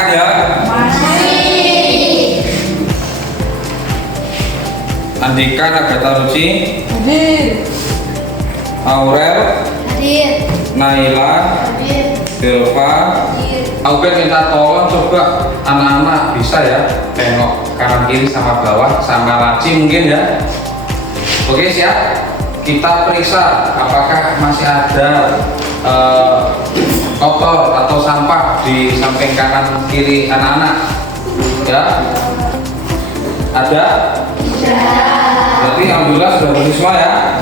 makan ya? Masih. Andika, Agatha, Ruci, Hadir. Aurel, Hadir. Naila, Hadir. Delva. Hadir. Aku minta tolong coba anak-anak bisa ya tengok kanan kiri sama bawah sama laci mungkin ya. Oke siap. Kita periksa apakah masih ada kotor atau sampah di samping kanan kiri anak-anak. Ya. Ada? Berarti alhamdulillah sudah bersih semua ya.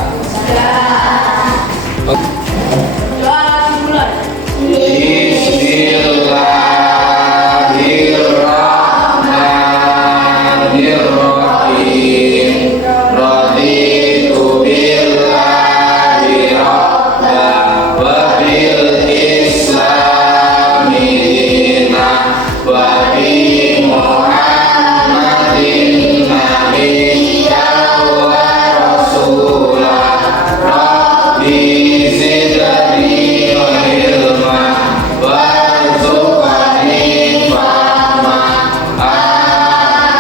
Doa dimulai. Bismillahirrahmanirrahim. Raditu billahi rabban wa bil islami dinan wa bi Muhammadin nabiyyan wa rasulah. Rabbi zidni ilma warzuqni fahma.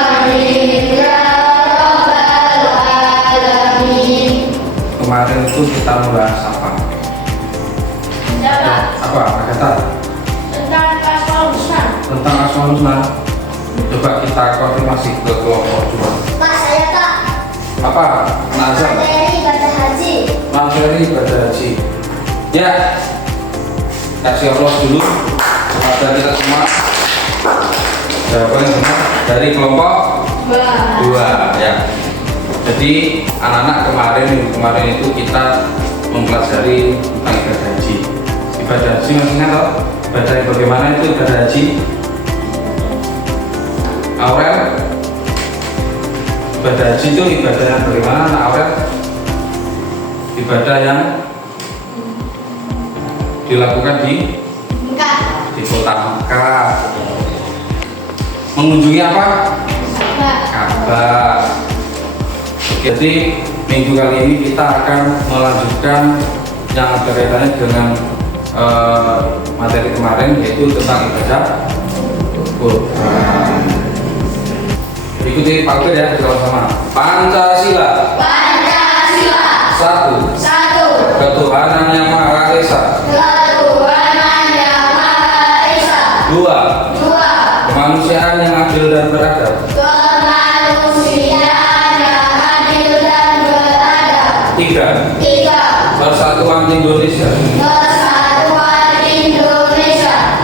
Amin ya rabbal alamin. Kemarin itu kita membahas apa? Apa? Kata Tentang Asmaul Husna. tentang Asmaul Husna. Coba kita konfirmasi ke kelompok dua. Pak, saya tak Apa? Nazar. materi ibadah haji. Materi ibadah haji. Ya, kasih Allah dulu kepada kita semua. Jawaban yang benar dari kelompok dua ya. Jadi anak-anak kemarin itu kita mempelajari tentang ibadah haji. Ibadah haji masih ingat toh? Ibadah yang bagaimana itu ibadah haji? Aurel, ibadah haji itu ibadah yang bagaimana anak Aurel? Ibadah yang dilakukan di kota Mekah. Mengunjungi apa? Ka'bah. Jadi minggu kali ini kita akan melanjutkan yang ada kaitannya dengan materi kemarin, yaitu tentang ibadah Quran. Ikuti Pak Ubed ya bersama-sama. Pancasila. Pancasila. Satu. Satu. Ketuhanan yang Maha Esa. Ketuhanan yang Maha Esa. Dua. Dua. Kemanusiaan yang adil dan beradab. Kemanusiaan yang adil dan beradab. Tiga. Tiga. Persatuan Indonesia. Persatuan Indonesia.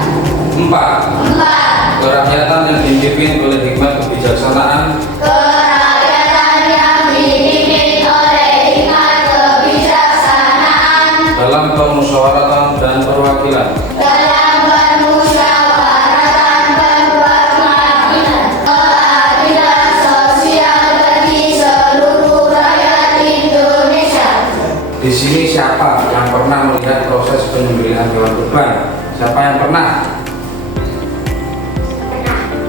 Empat. Empat. Kerakyatan yang dipimpin oleh hikmat kebijaksanaan. Kerakyatan yang dipimpin oleh hikmat kebijaksanaan Dalam permusyawaratan dan perwakilan. dalam permusyawaratan perwakilan. Keadilan sosial bagi seluruh rakyat Indonesia. Di sini siapa yang pernah melihat proses penyembelihan hewan kurban? Siapa yang pernah?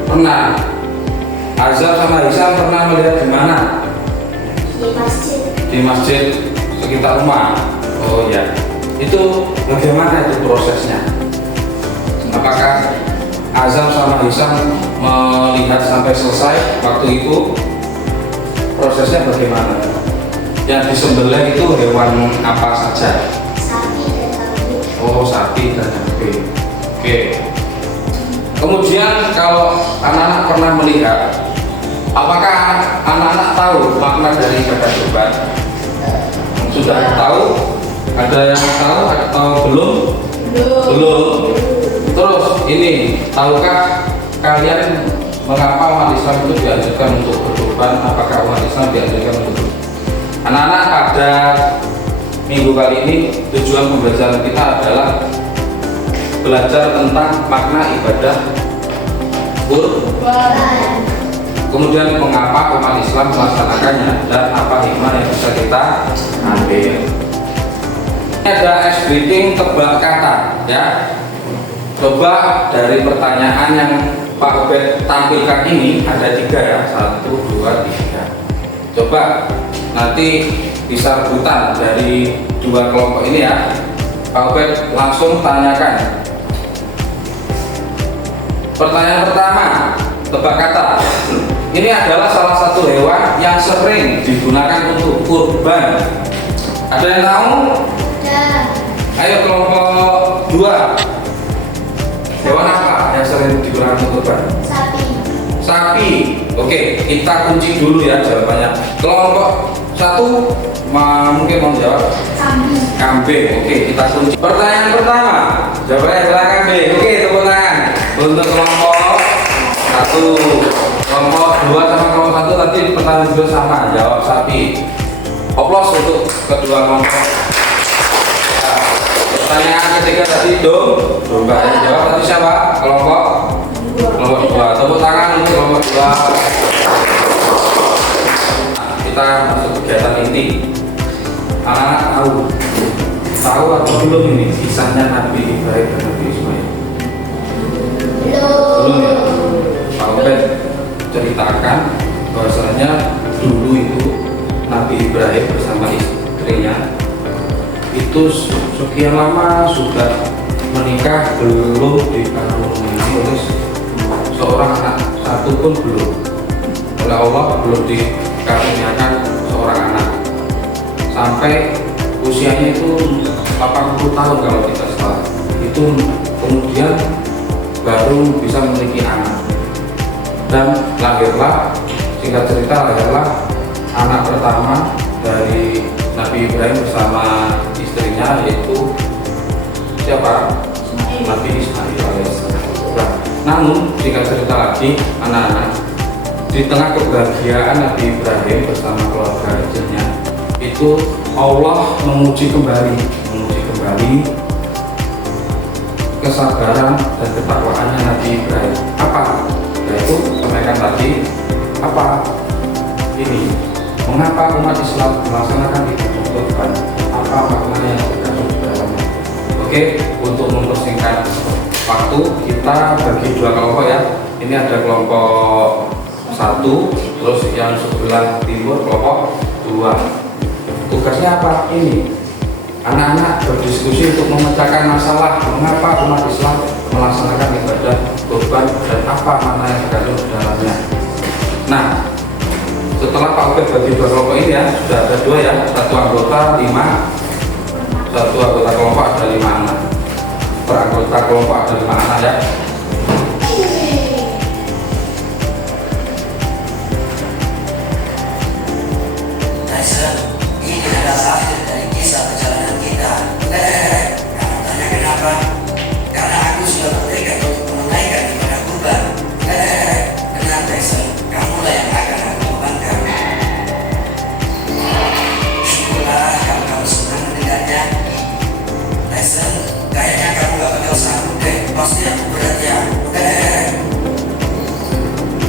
Pernah. Azhar sama Hisam pernah melihat di mana? Di masjid. Di masjid sekitar rumah. Oh ya. Itu bagaimana itu prosesnya? Apakah Azhar sama Hisam melihat sampai selesai waktu itu? Prosesnya bagaimana? Yang disembelih itu hewan apa saja? Sapi dan kambing. Oh, sapi dan kambing. Oke. Kemudian kalau anak-anak pernah melihat, apakah anak-anak tahu makna dari ibadah kurban? Sudah tahu? Ada yang tahu atau belum? Belum. Terus ini, tahukah kalian mengapa umat Islam itu dianjurkan untuk berkurban? Apakah umat Islam dianjurkan untuk anak-anak pada minggu kali ini tujuan pembelajaran kita adalah belajar tentang makna ibadah kurban. Kemudian mengapa umat Islam melaksanakannya dan apa hikmah yang bisa kita ambil. Ini ada ice breaking tebak kata ya. Coba dari pertanyaan yang Pak Ubed tampilkan ini ada 3 ya, 1, 2, 3. Coba nanti bisa rebutan dari 2 kelompok ini ya. Pak Ubed langsung tanyakan. Pertanyaan pertama, tebak kata. Ini adalah salah satu hewan yang sering digunakan untuk kurban. Ada yang tahu? Dan Ayo kelompok 2. Hewan apa yang sering digunakan untuk kurban? sapi. Sapi. Oke, kita kunci dulu ya jawabannya. Kelompok 1 mungkin mau jawab Kambing. kambing. Oke, kita kunci. Pertanyaan pertama, jawabannya adalah kambing. Oke, tepuk tangan untuk kelompok 1. Kelompok 2 sama kelompok 1 tadi pertanyaan juga sama, jawab sapi. Oplos untuk kedua kelompok. Nah, pertanyaan ketiga tadi domba. Yang jawab tadi siapa? Kelompok 2. Tepuk tangan untuk kelompok 2. Nah, kita masuk kegiatan inti. Anak-anak tahu atau belum ini kisahnya Nabi Ibrahim dan Nabi Ismail? Belum ya? Pak Ubed ceritakan bahwasanya dulu itu Nabi Ibrahim bersama istrinya itu sekian lama sudah menikah, belum dikaruniai oleh seorang anak, satu pun belum. Oleh Allah belum dikaruniakan seorang anak sampai usianya itu 80 tahun kalau tidak salah. Itu kemudian baru bisa memiliki anak, dan lahirlah, singkat cerita, lahirlah anak pertama dari Nabi Ibrahim bersama istrinya, yaitu siapa? Nabi Ismail alaihissalam. Nah, namun singkat cerita lagi anak-anak, di tengah kebahagiaan Nabi Ibrahim bersama keluarganya itu Allah menguji kembali kesabaran dan ketakwaannya Nabi Ibrahim. Apa? Yaitu sampaikan tadi apa? Ini mengapa umat Islam melaksanakan ibadah kurban? Apa maknanya yang terkandung di dalamnya? Oke, untuk mempersingkat waktu kita bagi dua kelompok ya. Ini ada kelompok 1, terus yang sebelah timur kelompok 2. Tugasnya apa? Ini anak-anak berdiskusi untuk memecahkan masalah mengapa umat Islam melaksanakan ibadah kurban dan apa makna yang terkandung di dalamnya. Nah, setelah Pak Ubed bagi dua kelompok ini ya, sudah ada 2 ya, satu anggota kelompok ada 5 anak. Per anggota kelompok ada 5 anak ya. Ini adalah akhir dari kisah perjalanan kita. Kamu tanya kenapa? Karena aku sudah bertekad untuk menunaikan ibadah kurban. Benar Tyson, kamulah yang akan aku bebankan. Syukurlah kalau kamu senang mendengarnya. Tyson, kayaknya kamu gak bakal sanggup deh. Pasti aku berat ya.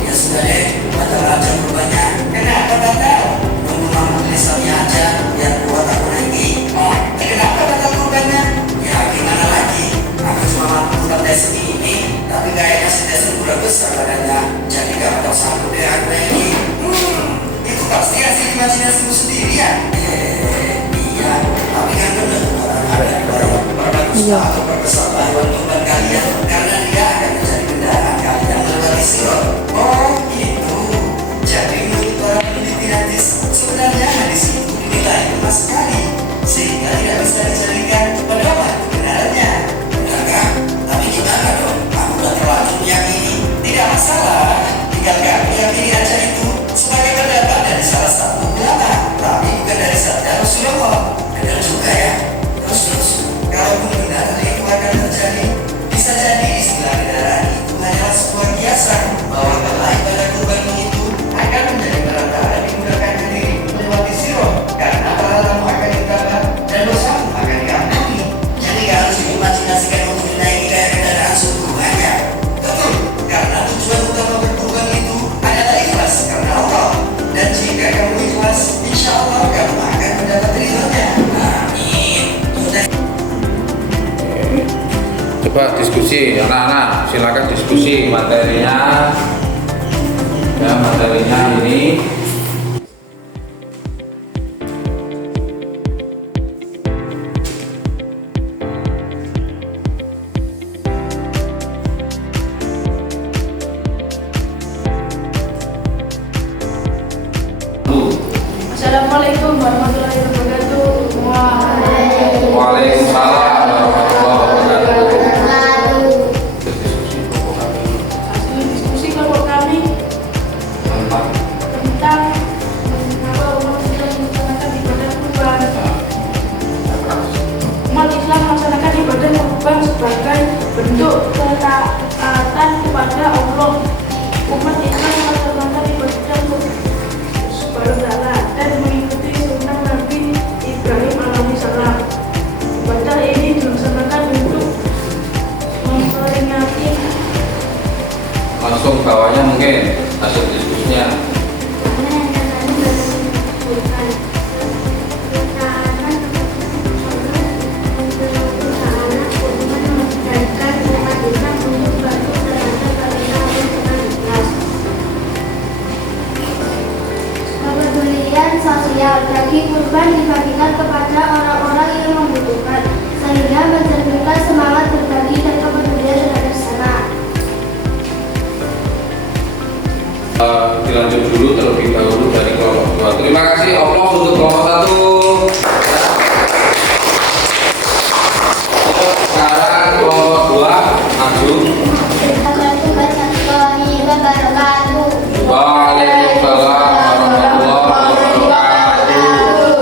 Ya sudah deh, batal aja kurbannya. Kenapa batal? Nunggu mama tulisannya aja biar kuat aku lagi. Oh, kenapa batal kurbannya? Ya gimana lagi? Aku cuma mampu kurban Tyson ini, tapi kayaknya si Tyson udah besar badannya. Jadi gak bakal sanggup deh aku lagi. Itu pasti hasil imajinasimu sendiri ya? Iya, tapi kan bener orang ada perbagus atau perbesar bantuan kurban kalian, karena dia akan menjadi kendaraan kalian melewati sirot. Oh gitu. Jadi menurut para peneliti hadis, sebenarnya hadis itu dinilai lemah sekali sehingga tidak bisa dijadikan pedoman kebenarannya. Benarkah? Tapi gimana dong? Aku udah terlalu meyakini. Tidak masalah, tinggal kamu yakini aja itu sebagai pendapat dari salah satu ulama, tapi bukan dari sabda Rasulullah. Benar juga ya. Terus, kalaupun benar hal itu akan terjadi, bisa jadi istilah kendaraan itu hanyalah sebuah kiasan bahwa kalau ibadah kurbanmu itu akan menjadi perantara dimudahkan diri melewati sirot, karena pahala akan ditambah dan dosamu akan diampuni. Jadi gak harus diimajinasikan untuk dinaiki kayak kendaraan sungguhannya. Betul, karena tujuan utama berkurban itu adalah ikhlas karena Allah. Dan jika kamu ikhlas, insya Allah kamu akan mendapat ridhonya. Amin. Sudah. Coba diskusi anak-anak, silakan diskusi materinya. Ya, materinya ini kepada Allah. Umat Islam melaksanakan ibadah bersalah dan mengikuti sunnah Nabi Ibrahim alaihissalam. Ibadah ini dilaksanakan untuk memperingati Langsung bawahnya mungkin hasil diskusinya. Kepedulian sosial bagi kurban dibagikan kepada orang-orang yang membutuhkan sehingga mencerminkan semangat berbagi dan kepedulian terhadap sesama. Dilanjut dulu terlebih dahulu dari kelompok 2. Terima kasih Allah untuk kelompok 1. Sekarang kelompok 2 maju. Warahmatullahi wabarakatuh. Waalaikumsalam warahmatullahi wabarakatuh.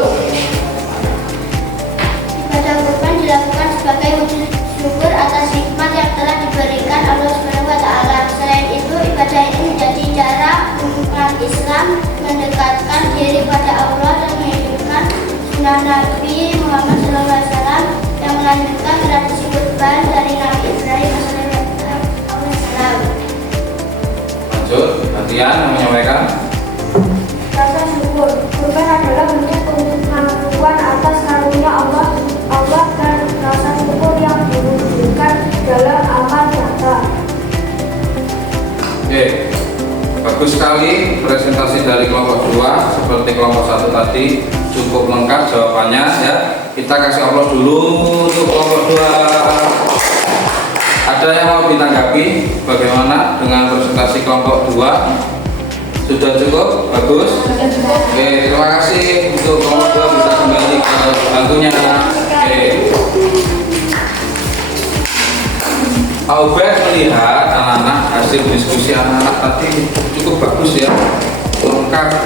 Ibadah kurban dilakukan sebagai wujud syukur atas nikmat yang telah diberikan Allah Subhanahu wa taala. Selain itu, ibadah ini menjadi cara umat Islam mendekatkan diri pada Allah dan menghidupkan sunnah Nabi Muhammad SAW yang melanjutkan tradisi kurban dari Nabi Ibrahim alaihissalam. Lanjut, latihan menyampaikan. Rasa syukur. Kurban adalah bentuk pengakuan atas karunia Allah dan rasa syukur yang diwujudkan dalam amal nyata. Oke, bagus sekali presentasi dari kelompok 2. Seperti kelompok 1 tadi cukup lengkap jawabannya ya. Kita kasih aplaus dulu untuk kelompok 2. Ada yang mau ditanggapi bagaimana dengan presentasi kelompok 2? Sudah cukup? Bagus? Oke, terima kasih untuk kelompok 2 bisa kembali ke bangkunya. Oke. Pak Ubed melihat anak-anak hasil diskusi anak-anak tadi cukup bagus ya, lengkap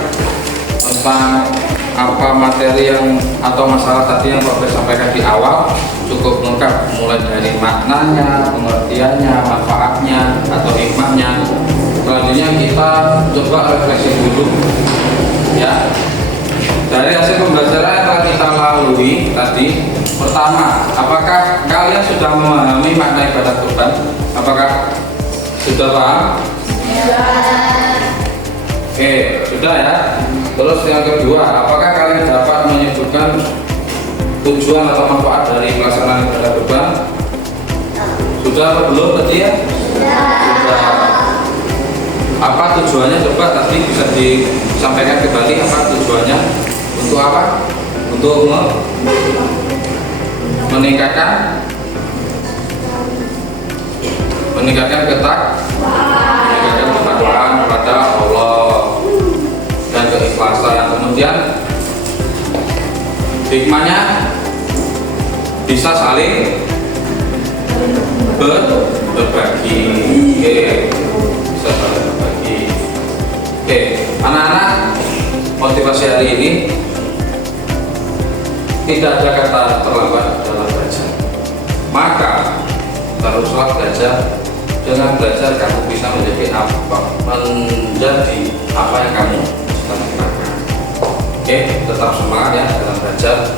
tentang apa materi yang atau masalah tadi yang Pak Ubed sampaikan di awal, cukup lengkap mulai dari maknanya, pengertiannya, manfaatnya atau hikmahnya. Selanjutnya kita coba refleksi dulu ya. Dari hasil pembelajaran yang telah kita lalui tadi, pertama, apakah kalian sudah memahami makna ibadah kurban? Apakah sudah paham? Ya. Oke, sudah ya. Terus yang kedua, apakah kalian dapat menyebutkan tujuan atau manfaat dari pelaksanaan ibadah kurban? Sudah atau belum tadi ya? Sudah. Apa tujuannya? Coba tadi bisa disampaikan kembali apa tujuannya? Untuk apa? Untuk meningkatkan ketakwaan kepada Allah dan keikhlasan. Kemudian hikmahnya bisa saling berbagi. Oke, bisa saling berbagi. Oke, anak-anak, motivasi hari ini tidak ada kata terlambat dalam belajar. Maka teruslah belajar. Dengan belajar kamu bisa menjadi apa yang kamu cita-citakan. Oke, tetap semangat ya dalam belajar.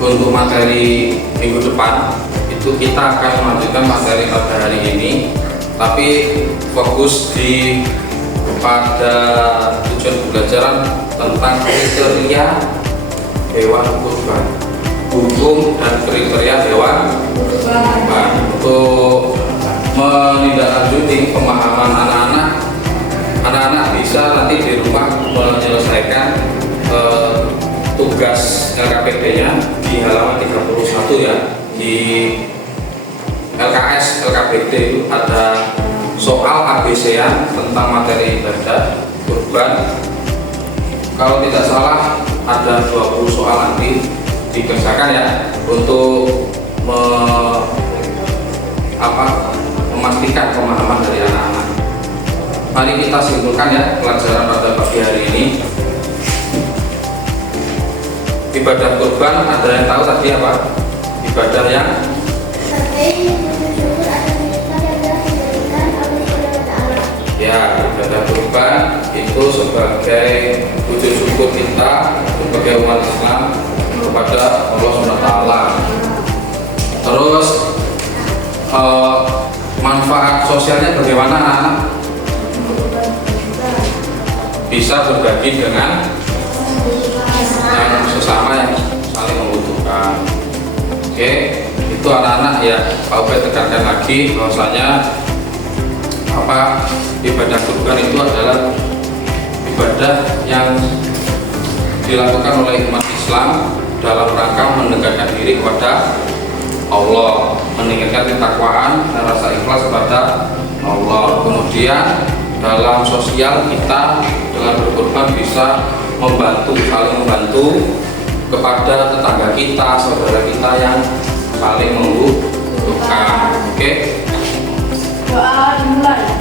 Untuk materi minggu depan itu kita akan melanjutkan materi pada hari ini, tapi fokus pada tujuan pembelajaran tentang kriteria hewan kurban, hukum dan kriteria hewan kurban. Untuk menindaklanjuti pemahaman anak-anak bisa nanti di rumah menyelesaikan tugas LKPD-nya di halaman 31 ya. Di LKS LKPD itu ada soal ABC-an tentang materi ibadah kurban. Kalau tidak salah ada 20 soal nanti dikerjakan ya untuk memastikan pemahaman dari anak-anak. Mari kita simpulkan ya pelajaran pada pagi hari ini. Ibadah kurban ada yang tahu tadi apa? Ibadah yang Sebagai wujud syukur atas nikmat yang kurban itu sebagai wujud syukur kita sebagai umat Islam kepada Allah SWT. Terus manfaat sosialnya bagaimana anak-anak? Bisa berbagi dengan yang sesama yang saling membutuhkan. Oke, itu anak-anak ya. Pak Ubed tekankan lagi bahwasanya ibadah kurban itu adalah ibadah yang dilakukan oleh umat Islam dalam rangka mendekatkan diri kepada Allah, meningkatkan ketakwaan dan rasa ikhlas kepada Allah. Kemudian dalam sosial kita dengan berkurban bisa saling membantu kepada tetangga kita, saudara kita yang saling membutuhkan. Oke. Doa dimulai.